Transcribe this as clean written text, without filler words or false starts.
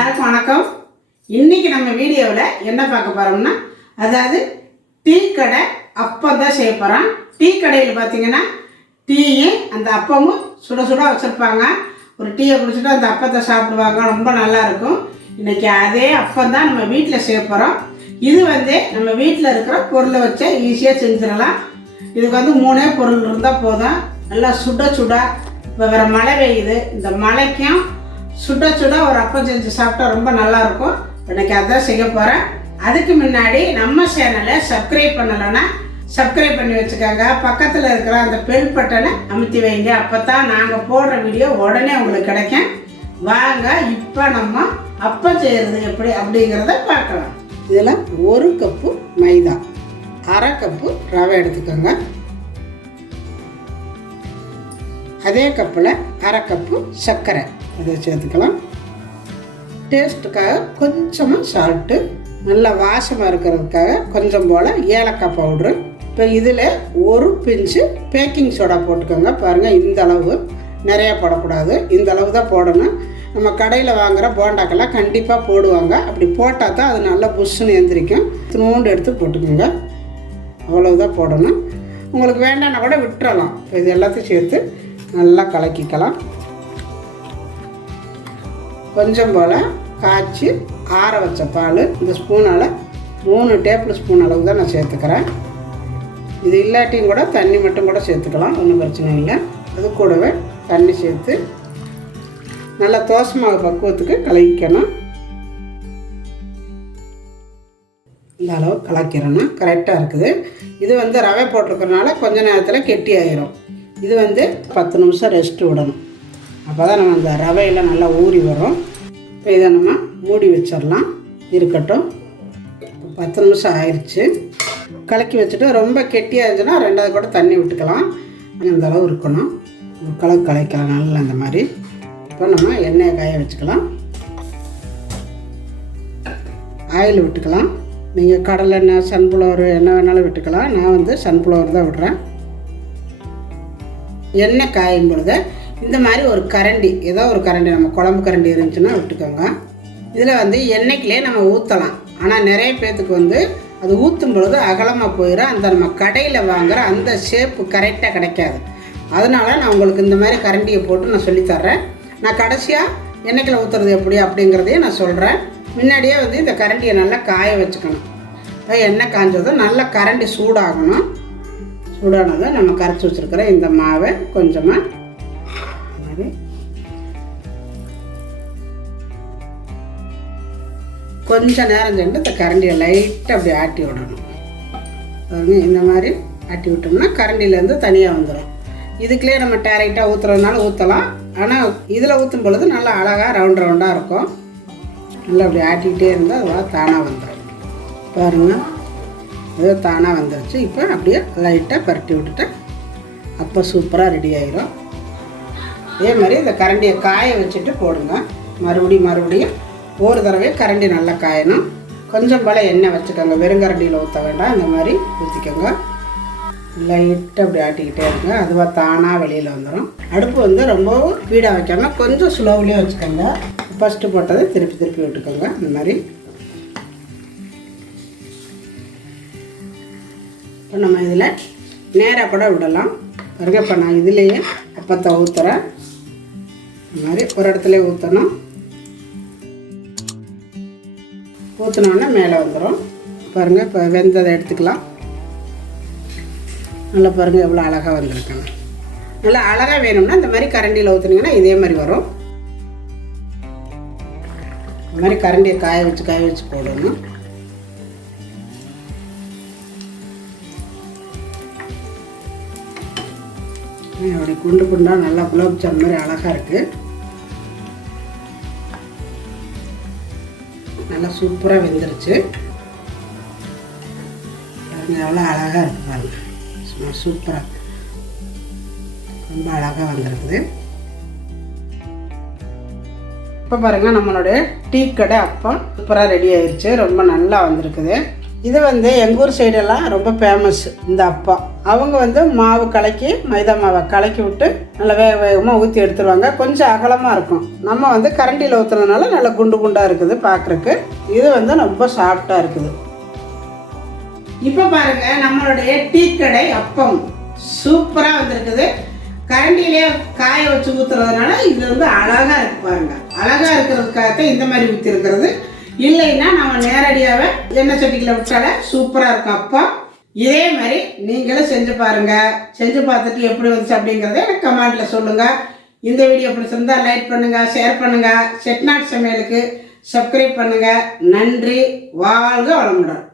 எல்லாருக்கும் வணக்கம். இன்றைக்கி நம்ம வீடியோவில் என்ன பார்க்க போகிறோம்னா, அதாவது டீ கடை அப்பம் தான் செய்ய போகிறோம். டீ கடையில் பார்த்திங்கன்னா டீயும் அந்த அப்பமும் சுட சுட வச்சுருப்பாங்க. ஒரு டீயை குடிச்சிட்டு அந்த அப்பத்தை சாப்பிடுவாங்க, ரொம்ப நல்லாயிருக்கும். இன்றைக்கி அதே அப்பம் தான் நம்ம வீட்டில் செய்ய போகிறோம். இது நம்ம வீட்டில் இருக்கிற பொருளை வச்சு ஈஸியாக செஞ்சிடலாம். இதுக்கு 3 பொருள் இருந்தால் போதும். நல்லா சுட சுட இப்போ வேறு மழை பெய்யுது, இந்த மழைக்கும் சுட சுட ஒரு அப்பம் செஞ்சு சாப்பிட்டா ரொம்ப நல்லாயிருக்கும். இன்றைக்கி அதான் செய்ய போகிறேன். அதுக்கு முன்னாடி நம்ம சேனலை சப்ஸ்கிரைப் பண்ணலைன்னா சப்ஸ்கிரைப் பண்ணி வச்சுக்கோங்க. பக்கத்தில் இருக்கிற அந்த பெல் பட்டனை அமுத்தி வைங்க. அப்போ தான் நாங்கள் போடுற வீடியோ உடனே உங்களுக்கு கிடைக்கும். வாங்க இப்போ நம்ம அப்பம் செய்கிறது எப்படி அப்படிங்கிறத பார்க்கலாம். இதில் 1 கப்பு மைதா, 1/2 கப்பு ரவை எடுத்துக்கோங்க. அதே கப்பில் 1/2 கப்பு சர்க்கரை அதை சேர்த்துக்கலாம். டேஸ்ட்டுக்காக கொஞ்சமாக சால்ட்டு, நல்லா வாசமாக இருக்கிறதுக்காக கொஞ்சம் போல் ஏலக்காய் பவுட்ரு. இப்போ இதில் 1 பிஞ்சு பேக்கிங் சோடா போட்டுக்கோங்க. பாருங்கள், இந்த அளவு, நிறையா போடக்கூடாது, இந்த அளவு தான் போடணும். நம்ம கடையில் வாங்குகிற போண்டாக்கெல்லாம் கண்டிப்பாக போடுவாங்க. அப்படி போட்டால் தான் அது நல்லா புஷ்ஷுன்னு எந்திரிக்கும். துணூண்டு எடுத்து போட்டுக்கோங்க, அவ்வளவுதான் போடணும். உங்களுக்கு வேண்டாம்னா கூட விட்டுறலாம். இது எல்லாத்தையும் சேர்த்து நல்லா கலக்கிக்கலாம். கொஞ்சம் போல் காய்ச்சி ஆற வச்ச பால் இந்த ஸ்பூனால் 3 டேபிள் ஸ்பூன் அளவு தான் நான் சேர்த்துக்கிறேன். இது இல்லாட்டியும் கூட தண்ணி மட்டும் கூட சேர்த்துக்கலாம், ஒன்றும் பிரச்சனை இல்லை. அது கூடவே தண்ணி சேர்த்து நல்லா தோசை மாவு பக்குவத்துக்கு கலக்கிக்கணும். இந்த அளவு கலக்கிறணும், கரெக்டாக இருக்குது. இது ரவை போட்டிருக்கிறதுனால கொஞ்ச நேரத்தில் கெட்டி ஆகிரும். இது 10 நிமிஷம் ரெஸ்ட்டு விடணும். அப்போ தான் நம்ம அந்த ரவையில் நல்லா ஊறி வரும். இப்போ இதை நம்ம மூடி வச்சிடலாம், இருக்கட்டும். 10 நிமிஷம் ஆயிடுச்சு. கலக்கி வச்சுட்டு ரொம்ப கெட்டியாக இருந்துச்சுன்னா 2வது கூட தண்ணி விட்டுக்கலாம். அந்த அளவு இருக்கணும். கலக்கலாம் நல்லா அந்த மாதிரி. இப்போ நம்ம எண்ணெயை காய வச்சுக்கலாம். ஆயில் விட்டுக்கலாம். நீங்கள் கடலை எண்ணெய், சன்ஃப்ளவர் என்ன வேணாலும் விட்டுக்கலாம். நான் சன்ஃப்ளவர் தான் விடுறேன். எண்ணெய் காயும் பொழுது இந்த மாதிரி ஒரு கரண்டி, ஏதோ ஒரு கரண்டி, நம்ம குழம்பு கரண்டி இருந்துச்சுன்னா விட்டுக்கோங்க. இதில் எண்ணெய்க்குள்ளே நம்ம ஊற்றலாம். ஆனால் நிறைய பேர்த்துக்கு அது ஊற்றும் பொழுது அகலமாக போயிடும். அந்த நம்ம கடையில் வாங்குகிற அந்த ஷேப்பு கரெக்டாக கிடைக்காது. அதனால் நான் உங்களுக்கு இந்த மாதிரி கரண்டியை போட்டு நான் சொல்லித்தர்றேன். நான் கடைசியாக எண்ணெய்க்குள்ள ஊற்றுறது எப்படி அப்படிங்கிறதையும் நான் சொல்கிறேன். முன்னாடியே இந்த கரண்டியை நல்லா காய வச்சுக்கணும். எண்ணெய் காய்ஞ்சதும் நல்லா கரண்டி சூடாகணும். சூடானதும் நம்ம கரைச்சி வச்சுருக்கிற இந்த மாவை கொஞ்சமாக மாதிரி கொஞ்சம் நேரம் சென்று இந்த கரண்டியை லைட்டாக அப்படி ஆட்டி விடணும். இந்த மாதிரி ஆட்டி விட்டோம்னா கரண்டிலேருந்து தனியாக வந்துடும். இதுக்குள்ளே நம்ம டேரெக்டாக ஊற்றுறதுனால ஊற்றலாம். ஆனால் இதில் ஊற்றும் பொழுது நல்லா அழகாக ரவுண்டாக இருக்கும். நல்லா அப்படி ஆட்டிக்கிட்டே இருந்தால் அது தானாக வந்துடும். பாருங்கள், அது தானாக வந்துடுச்சு. இப்போ அப்படியே லைட்டாக பரட்டி விட்டுட்டு அப்போ சூப்பராக ரெடி ஆகிரும். அதே மாதிரி இந்த கரண்டியை காய வச்சுட்டு போடுங்க. மறுபடியும் ஒரு தடவை கரண்டி நல்லா காயணும். கொஞ்சம் போல் எண்ணெய் வச்சுக்கோங்க, வெறுங்கரண்டியில் ஊற்ற வேண்டாம். இந்த மாதிரி ஊற்றிக்கோங்க. லைட்டாக அப்படி ஆட்டிக்கிட்டே இருங்க, அதுவாக தானாக வெளியில் வந்துடும். அடுப்பு ரொம்பவும் ஸ்பீடாக வைக்காமல் கொஞ்சம் ஸ்லோவிலே வச்சுக்கோங்க. ஃபஸ்ட்டு போட்டதை திருப்பி விட்டுக்கோங்க. இந்த மாதிரி இப்போ நம்ம இதில் நேராக கூட விடலாம். பாருங்க, இப்போ நான் இதுலேயே அப்பத்தை ஊற்றுறேன். இந்த மாதிரி ஒரு இடத்துல ஊற்றணும். ஊற்றினோன்னா மேலே வந்துடும். பாருங்கள், இப்போ வெந்ததை எடுத்துக்கலாம். நல்லா பாருங்கள் எவ்வளோ அழகாக வந்திருக்காங்க. நல்லா அழகாக வேணும்னா இந்த மாதிரி கரண்டியில் ஊற்றுனீங்கன்னா இதே மாதிரி வரும். இந்த மாதிரி கரண்டியை காய வச்சு போடணும். அப்படி குண்டாக நல்லா குலோப் ஜாம் மாதிரி அழகாக இருக்குது. நல்லா சூப்பராக வெந்துருச்சு. பாருங்கள் எவ்வளோ அழகாக இருக்குது. பாருங்கள், சூப்பராக ரொம்ப அழகாக வந்திருக்குது. இப்போ பாருங்கள், நம்மளுடைய டீ கடை அப்பம் சூப்பராக ரெடி ஆயிடுச்சு. ரொம்ப நல்லா வந்திருக்குது. இது வந்து எங்கள் ஊர் சைடெல்லாம் ரொம்ப ஃபேமஸ் இந்த அப்பம். அவங்க வந்து மாவு கலக்கி மைதா மாவை கலக்கி விட்டு நல்லா வேகமாக ஊற்றி எடுத்துருவாங்க. கொஞ்சம் அகலமாக இருக்கும். நம்ம வந்து கரண்டியில் ஊற்றுறதுனால நல்லா குண்டு குண்டாக இருக்குது பார்க்குறக்கு. இது வந்து ரொம்ப சாஃப்டாக இருக்குது. இப்போ பாருங்கள், நம்மளுடைய டீ கடை அப்பம் சூப்பராக வந்திருக்குது. கரண்டிலே காய வச்சு ஊற்றுறதுனால இது வந்து அழகாக இருக்கு பாருங்கள். அழகாக இருக்கிறதுக்காகத்தான் இந்த மாதிரி ஊற்றி இருக்கிறது. இல்லைன்னா நம்ம நேரடியாகவே எண்ணெய் சட்டிக்கில் விட்டால சூப்பராக இருக்கும் அப்பா. இதே மாதிரி நீங்களும் செஞ்சு பாருங்கள். செஞ்சு பார்த்துட்டு எப்படி வந்துச்சு அப்படிங்கிறத எனக்கு கமெண்டில் சொல்லுங்கள். இந்த வீடியோ பிடிச்சிருந்தா லைக் பண்ணுங்கள், ஷேர் பண்ணுங்கள். செட்டிநாடு சமையலுக்கு சப்ஸ்கிரைப் பண்ணுங்கள். நன்றி. வாழ்க வளமுடன்.